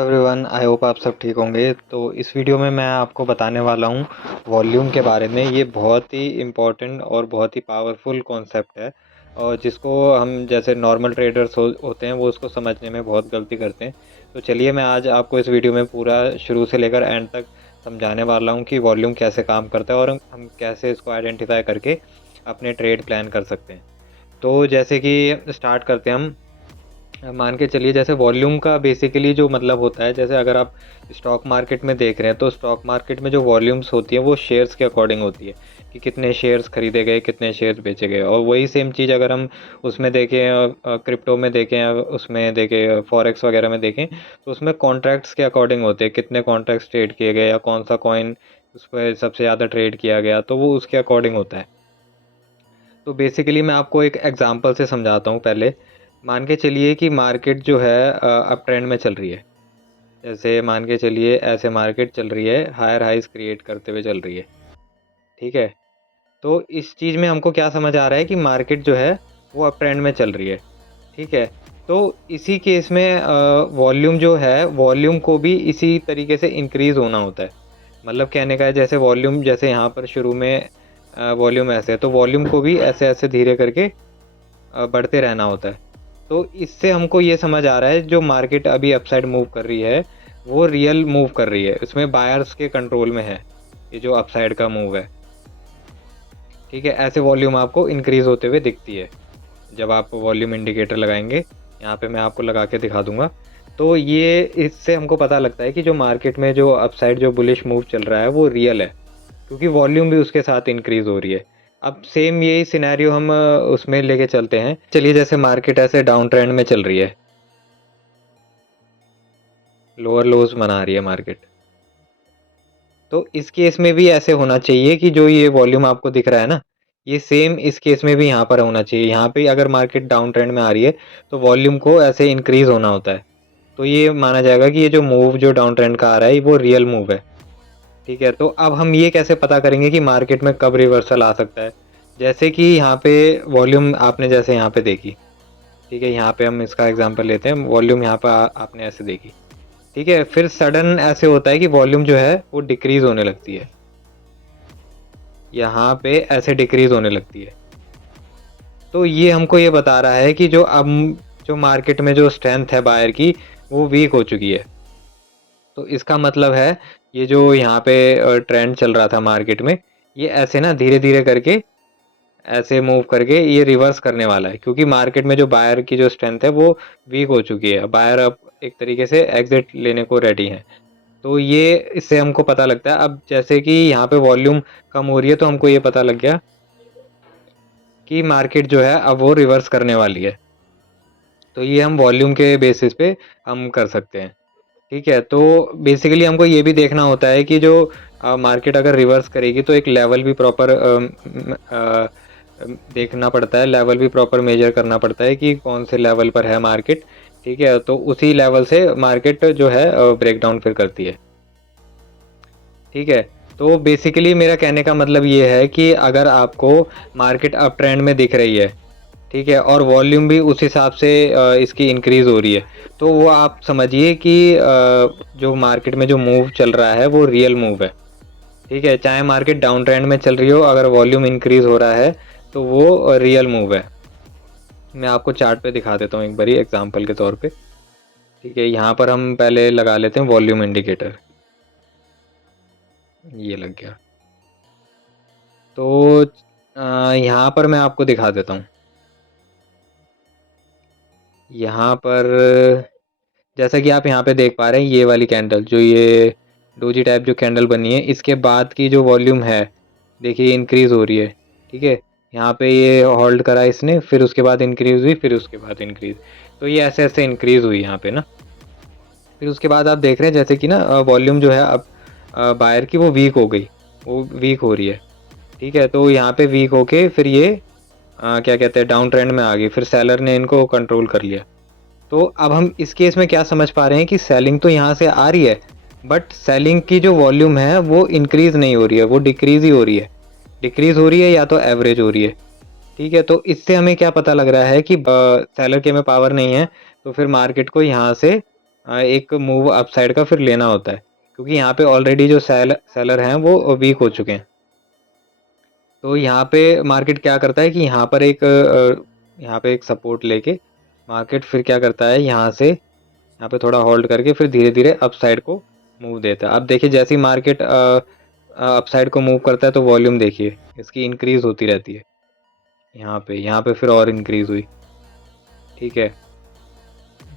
Everyone, I hope आप सब ठीक होंगे। तो इस वीडियो में मैं आपको बताने वाला हूँ वॉल्यूम के बारे में। ये बहुत ही इम्पोर्टेंट और बहुत ही पावरफुल कॉन्सेप्ट है और जिसको हम जैसे नॉर्मल ट्रेडर्स होते हैं वो उसको समझने में बहुत गलती करते हैं। तो चलिए मैं आज आपको इस वीडियो में पूरा शुरू से लेकर एंड तक समझाने वाला हूँ कि वॉल्यूम कैसे काम करता है और हम कैसे इसको आइडेंटिफाई करके अपने ट्रेड प्लान कर सकते हैं। तो जैसे कि स्टार्ट करते हैं हम। मान के चलिए जैसे वॉल्यूम का बेसिकली जो मतलब होता है, जैसे अगर आप स्टॉक मार्केट में देख रहे हैं तो स्टॉक मार्केट में जो वॉल्यूम्स होती है वो शेयर्स के अकॉर्डिंग होती है कि कितने शेयर्स खरीदे गए, कितने शेयर्स बेचे गए। और वही सेम चीज़ अगर हम उसमें देखें, क्रिप्टो में देखें, उसमें देखें, फॉरेक्स वगैरह में देखें तो उसमें कॉन्ट्रैक्ट्स के अकॉर्डिंग होते हैं, कितने कॉन्ट्रैक्ट्स ट्रेड किए गए या कौन सा कॉइन उस पर सबसे ज़्यादा ट्रेड किया गया, तो वो उसके अकॉर्डिंग होता है। तो बेसिकली मैं आपको एक एग्जांपल से समझाता हूँ पहले। मान के चलिए कि मार्केट जो है अप ट्रेंड में चल रही है। जैसे मान के चलिए ऐसे मार्केट चल रही है, हायर हाइज क्रिएट करते हुए चल रही है। ठीक है? तो इस चीज़ में हमको क्या समझ आ रहा है कि मार्केट जो है वो अप ट्रेंड में चल रही है। ठीक है? तो इसी केस में वॉल्यूम जो है, वॉल्यूम को भी इसी तरीके से इंक्रीज़ होना होता है। मतलब कहने का है जैसे वॉल्यूम जैसे यहाँ पर शुरू में वॉल्यूम ऐसे है, तो वॉल्यूम को भी ऐसे-ऐसे धीरे करके बढ़ते रहना होता है। तो इससे हमको ये समझ आ रहा है जो मार्केट अभी अपसाइड मूव कर रही है, वो रियल मूव कर रही है। इसमें बायर्स के कंट्रोल में है, ये जो अपसाइड का मूव है। ठीक है? ऐसे वॉल्यूम आपको इंक्रीज़ होते हुए दिखती है। जब आप वॉल्यूम इंडिकेटर लगाएँगे, यहाँ पे मैं आपको लगा के दिखा दूँगा। तो ये इससे हमको पता लगता है कि जो मार्केट में जो अपसाइड जो बुलिश मूव चल रहा है वो रियल है, क्योंकि वॉल्यूम भी उसके साथ इंक्रीज़ हो रही है। अब सेम यही सिनेरियो हम उसमें लेके चलते हैं। चलिए जैसे मार्केट ऐसे डाउन ट्रेंड में चल रही है, लोअर लोज़ बना रही है मार्केट। तो इस केस में भी ऐसे होना चाहिए कि जो ये वॉल्यूम आपको दिख रहा है ना, ये सेम इस केस में भी यहाँ पर होना चाहिए। यहाँ पे अगर मार्केट डाउन ट्रेंड में आ रही है, तो वॉल्यूम को ऐसे इंक्रीज़ होना होता है। तो ये माना जाएगा कि ये जो मूव जो डाउन ट्रेंड का आ रहा है, वो रियल मूव है। ठीक है? तो अब हम ये कैसे पता करेंगे कि मार्केट में कब रिवर्सल आ सकता है? जैसे कि यहाँ पे वॉल्यूम आपने जैसे यहाँ पे देखी, ठीक है? यहाँ पे हम इसका एग्ज़ाम्पल लेते हैं, वॉल्यूम यहाँ पे आपने ऐसे देखी, ठीक है? फिर सडन ऐसे होता है कि वॉल्यूम जो है वो डिक्रीज़ होने लगती है। यहाँ पे ऐसे डिक्रीज़ होने लगती है। तो ये हमको ये बता रहा है कि जो मार्केट में जो स्ट्रेंथ है बायर की, वो वीक हो चुकी है। तो इसका मतलब है ये जो यहाँ पे ट्रेंड चल रहा था मार्केट में, ये ऐसे ना धीरे-धीरे करके ऐसे मूव करके ये रिवर्स करने वाला है, क्योंकि मार्केट में जो बायर की जो स्ट्रेंथ है वो वीक हो चुकी है। बायर अब एक तरीके से एग्ज़िट लेने को रेडी हैं। तो ये इससे हमको पता लगता है। अब जैसे कि यहाँ पे वॉल्यूम कम हो रही है तो हमको ये पता लग गया कि मार्केट जो है अब वो रिवर्स करने वाली है। तो ये हम वॉल्यूम के बेसिस पे हम कर सकते हैं। ठीक है? तो बेसिकली हमको ये भी देखना होता है कि जो मार्केट अगर रिवर्स करेगी तो एक लेवल भी प्रॉपर देखना पड़ता है, लेवल भी प्रॉपर मेज़र करना पड़ता है कि कौन से लेवल पर है मार्केट। ठीक है? तो उसी लेवल से मार्केट जो है ब्रेकडाउन फिर करती है। ठीक है? तो बेसिकली मेरा कहने का मतलब ये है कि अगर आपको मार्केट अप ट्रेंड में दिख रही है, ठीक है? और वॉल्यूम भी उस हिसाब से इसकी इंक्रीज़ हो रही है, तो वो आप समझिए कि जो मार्केट में जो मूव चल रहा है वो रियल मूव है। ठीक है? चाहे मार्केट डाउन ट्रेंड में चल रही हो, अगर वॉल्यूम इंक्रीज़ हो रहा है, तो वो रियल मूव है। मैं आपको चार्ट पे दिखा देता हूँ एक बारी एग्ज़ाम्पल के तौर पे। ठीक है? यहाँ पर हम पहले लगा लेते हैं वॉल्यूम इंडिकेटर। ये लग गया। तो यहाँ पर मैं आपको दिखा देता हूँ। यहाँ पर जैसा कि आप यहाँ पे देख पा रहे हैं, ये वाली कैंडल जो ये डोजी टाइप जो कैंडल बनी है, इसके बाद की जो वॉल्यूम है, देखिए इंक्रीज़ हो रही है। ठीक है? यहाँ पे ये होल्ड करा इसने, फिर उसके बाद इंक्रीज़ हुई, फिर उसके बाद इंक्रीज़। तो ये ऐसे-ऐसे इंक्रीज़ हुई यहाँ पे ना। फिर उसके बाद आप देख रहे हैं जैसे कि ना वॉल्यूम जो है अब बायर की वो वीक हो गई, वो वीक हो रही है। ठीक है? तो यहाँ पे वीक होके फिर ये क्या कहते हैं डाउन ट्रेंड में आ गई, फिर सेलर ने इनको कंट्रोल कर लिया। तो अब हम इस केस में क्या समझ पा रहे हैं कि सेलिंग तो यहाँ से आ रही है, बट सेलिंग की जो वॉल्यूम है वो इंक्रीज़ नहीं हो रही है, वो डिक्रीज़ ही हो रही है। डिक्रीज़ हो रही है या तो एवरेज हो रही है। ठीक है? तो इससे हमें क्या पता लग रहा है कि सेलर के में पावर नहीं है, तो फिर मार्केट को यहाँ से एक मूव अपसाइड का फिर लेना होता है, क्योंकि यहाँ पे ऑलरेडी जो सेलर हैं वो वीक हो चुके हैं। तो यहाँ पे मार्केट क्या करता है कि यहाँ पे एक सपोर्ट लेके मार्केट फिर क्या करता है, यहाँ पे थोड़ा होल्ड करके फिर धीरे-धीरे अपसाइड को मूव देता है। अब देखिए जैसे ही मार्केट अपसाइड को मूव करता है तो वॉल्यूम देखिए इसकी इंक्रीज़ होती रहती है। यहाँ पे फिर और इंक्रीज़ हुई, ठीक है।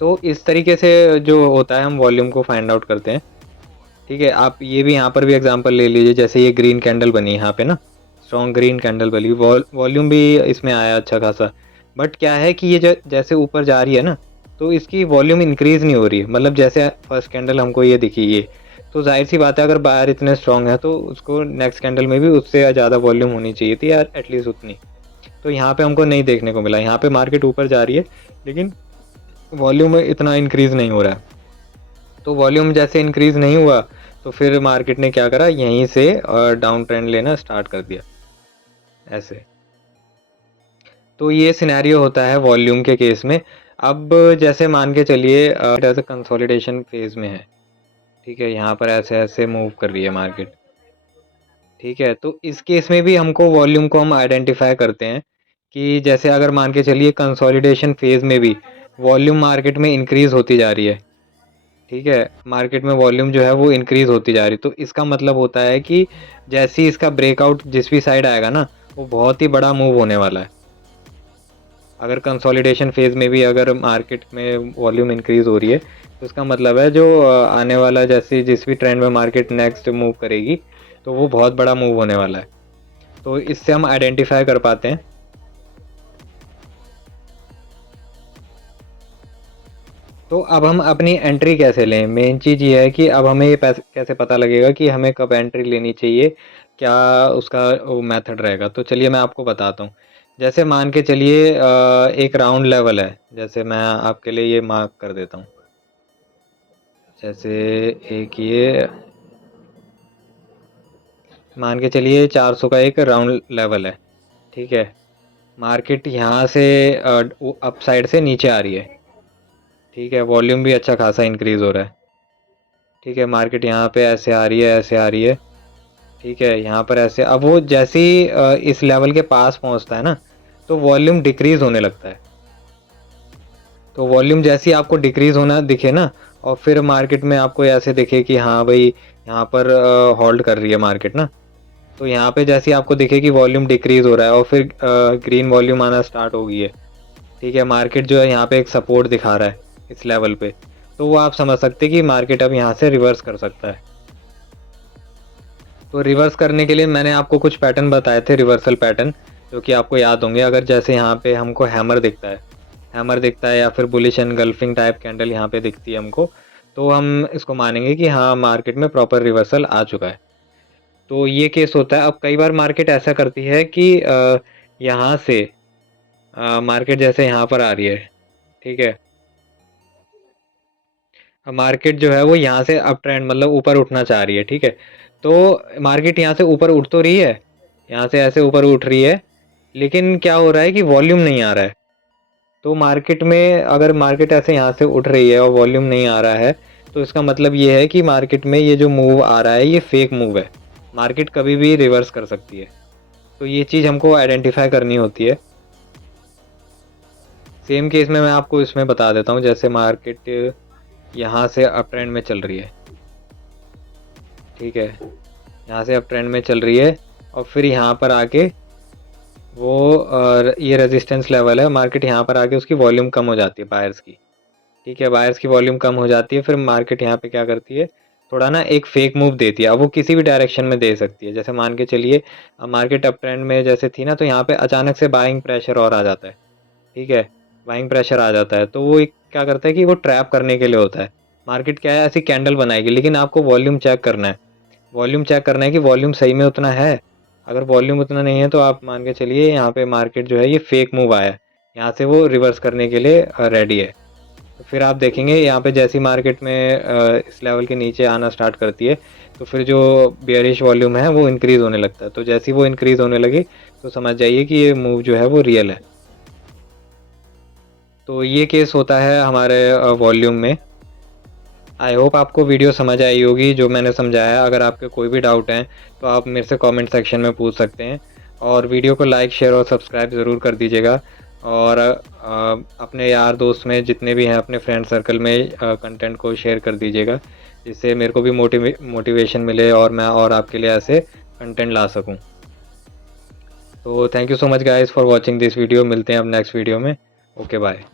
तो इस तरीके से जो होता है हम वॉल्यूम को फाइंड आउट करते हैं, ठीक है। आप ये भी यहाँ पर भी एग्ज़ाम्पल ले लीजिए, जैसे ये ग्रीन कैंडल बनी यहाँ पे ना, स्ट्रॉन्ग ग्रीन कैंडल बनी, वॉल्यूम भी इसमें आया अच्छा खासा। बट क्या है कि ये जैसे ऊपर जा रही है ना, तो इसकी वॉल्यूम इंक्रीज़ नहीं हो रही है। मतलब जैसे फर्स्ट कैंडल हमको ये दिखी ये, तो ज़ाहिर-सी बात है अगर बायर इतने स्ट्रॉन्ग है तो उसको नेक्स्ट कैंडल में भी उससे ज़्यादा वॉल्यूम होनी चाहिए थी, या एटलीस्ट उतनी। तो यहाँ पे हमको नहीं देखने को मिला। यहाँ पे मार्केट ऊपर जा रही है, लेकिन वॉल्यूम इतना इंक्रीज़ नहीं हो रहा है। तो वॉल्यूम जैसे इंक्रीज़ नहीं हुआ, तो फिर मार्केट ने क्या करा, यहीं से डाउन ट्रेंड लेना स्टार्ट कर दिया, ऐसे। तो ये सिनेरियो होता है वॉल्यूम के केस में। अब जैसे मान के चलिए एज़ अ कंसोलिडेशन फेज़ में है, ठीक है? यहाँ पर ऐसे-ऐसे मूव कर रही है मार्केट, ठीक है? तो इस केस में भी हमको वॉल्यूम को हम आइडेंटिफ़ाई करते हैं कि जैसे अगर मान के चलिए कंसोलिडेशन फेज़ में भी वॉल्यूम मार्केट में इंक्रीज़ होती जा रही है, ठीक है? मार्केट में वॉल्यूम जो है वो इंक्रीज़ होती जा रही है। तो इसका मतलब होता है कि जैसे ही इसका ब्रेकआउट जिस भी साइड आएगा ना, वो बहुत ही बड़ा मूव होने वाला है। अगर कंसोलिडेशन फेज़ में भी अगर मार्केट में वॉल्यूम इंक्रीज़ हो रही है, तो इसका मतलब है जो आने वाला जैसे जिस भी ट्रेंड में मार्केट नेक्स्ट मूव करेगी, तो वो बहुत बड़ा मूव होने वाला है। तो इससे हम आइडेंटिफ़ाई कर पाते हैं। तो अब हम अपनी एंट्री कैसे लें? मेन चीज़ ये है कि अब हमें ये कैसे पता लगेगा कि हमें कब एंट्री लेनी चाहिए? क्या उसका वो मेथड रहेगा? तो चलिए मैं आपको बताता हूँ। जैसे मान के चलिए एक राउंड लेवल है, जैसे मैं आपके लिए ये मार्क कर देता हूँ। जैसे एक ये मान के चलिए 400 का एक राउंड लेवल है, ठीक है? मार्केट यहाँ से वो अप साइड से नीचे आ रही है, ठीक है? वॉल्यूम भी अच्छा खासा इंक्रीज़ हो रहा है, ठीक है? मार्केट यहाँ पे ऐसे आ रही है, ऐसे आ रही है, ठीक है? यहाँ पर ऐसे अब वो जैसे ही इस लेवल के पास पहुँचता है ना, तो वॉल्यूम डिक्रीज़ होने लगता है। तो वॉल्यूम जैसे ही आपको डिक्रीज़ होना दिखे ना, और फिर मार्केट में आपको ऐसे दिखे कि हाँ भाई, यहाँ पर होल्ड कर रही है मार्केट ना, तो यहाँ पे जैसे ही आपको दिखे कि वॉल्यूम डिक्रीज़ हो रहा है और फिर ग्रीन वॉल्यूम आना स्टार्ट हो गई है, ठीक है? मार्केट जो है यहाँ पे एक सपोर्ट दिखा रहा है इस लेवल पे, तो वो आप समझ सकते हैं कि मार्केट अब यहाँ से रिवर्स कर सकता है। तो रिवर्स करने के लिए मैंने आपको कुछ पैटर्न बताए थे, रिवर्सल पैटर्न, जो कि आपको याद होंगे। अगर जैसे यहाँ पे हमको हैमर दिखता है या फिर बुलिश एनगल्फिंग टाइप कैंडल यहाँ पे दिखती है हमको, तो हम इसको मानेंगे कि हाँ, मार्केट में प्रॉपर रिवर्सल आ चुका है। तो ये केस होता है। अब कई बार मार्केट ऐसा करती है कि यहाँ से मार्केट जैसे यहाँ पर आ रही है, ठीक है? मार्केट जो है वो यहाँ से अप ट्रेंड मतलब ऊपर उठना चाह रही है, ठीक है? तो मार्केट यहाँ से ऊपर उठ तो रही है, यहाँ से ऐसे ऊपर उठ रही है, लेकिन क्या हो रहा है कि वॉल्यूम नहीं आ रहा है। तो मार्केट में अगर मार्केट ऐसे यहाँ से उठ रही है और वॉल्यूम नहीं आ रहा है, तो इसका मतलब ये है कि मार्केट में ये जो मूव आ रहा है ये फेक मूव है। मार्केट कभी भी रिवर्स कर सकती है। तो ये चीज़ हमको आइडेंटिफ़ाई करनी होती है। सेम केस में मैं आपको इसमें बता देता हूँ, जैसे मार्केट यहाँ से अप ट्रेंड में चल रही है, ठीक है? यहाँ से अप ट्रेंड में चल रही है और फिर यहाँ पर आके वो ये रेजिस्टेंस लेवल है, मार्केट यहाँ पर आके उसकी वॉल्यूम कम हो जाती है बायर्स की, ठीक है? बायर्स की वॉल्यूम कम हो जाती है, फिर मार्केट यहाँ पे क्या करती है, थोड़ा ना एक फेक मूव देती है। अब वो किसी भी डायरेक्शन में दे सकती है। जैसे मान के चलिए मार्केट अप ट्रेंड में जैसे थी ना, तो यहाँ पे अचानक से बाइंग प्रेशर और आ जाता है, ठीक है? बाइंग प्रेशर आ जाता है, तो वो एक क्या करता है कि वो ट्रैप करने के लिए होता है। मार्केट क्या है, ऐसी कैंडल बनाएगी, लेकिन आपको वॉल्यूम चेक करना है। वॉल्यूम चेक करना है कि वॉल्यूम सही में उतना है। अगर वॉल्यूम उतना नहीं है, तो आप मान के चलिए यहाँ पे मार्केट जो है ये फेक मूव आया है। यहाँ से वो रिवर्स करने के लिए रेडी है। तो फिर आप देखेंगे यहाँ पे जैसी मार्केट में इस लेवल के नीचे आना स्टार्ट करती है, तो फिर जो बेयरिश वॉल्यूम है वो इंक्रीज़ होने लगता है। तो जैसे ही वो इंक्रीज़ होने लगे, तो समझ जाइए कि ये मूव जो है वो रियल है। तो ये केस होता है हमारे वॉल्यूम में। आई होप आपको वीडियो समझ आई होगी जो मैंने समझाया। अगर आपके कोई भी डाउट हैं तो आप मेरे से कमेंट सेक्शन में पूछ सकते हैं, और वीडियो को लाइक, शेयर और सब्सक्राइब ज़रूर कर दीजिएगा। और अपने यार दोस्त में जितने भी हैं अपने फ्रेंड सर्कल में कंटेंट को शेयर कर दीजिएगा, जिससे मेरे को भी मोटिवेशन मिले और मैं और आपके लिए ऐसे कंटेंट ला सकूं। तो thank you so much guys for watching this video. मिलते हैं अब नेक्स्ट वीडियो में। Okay bye.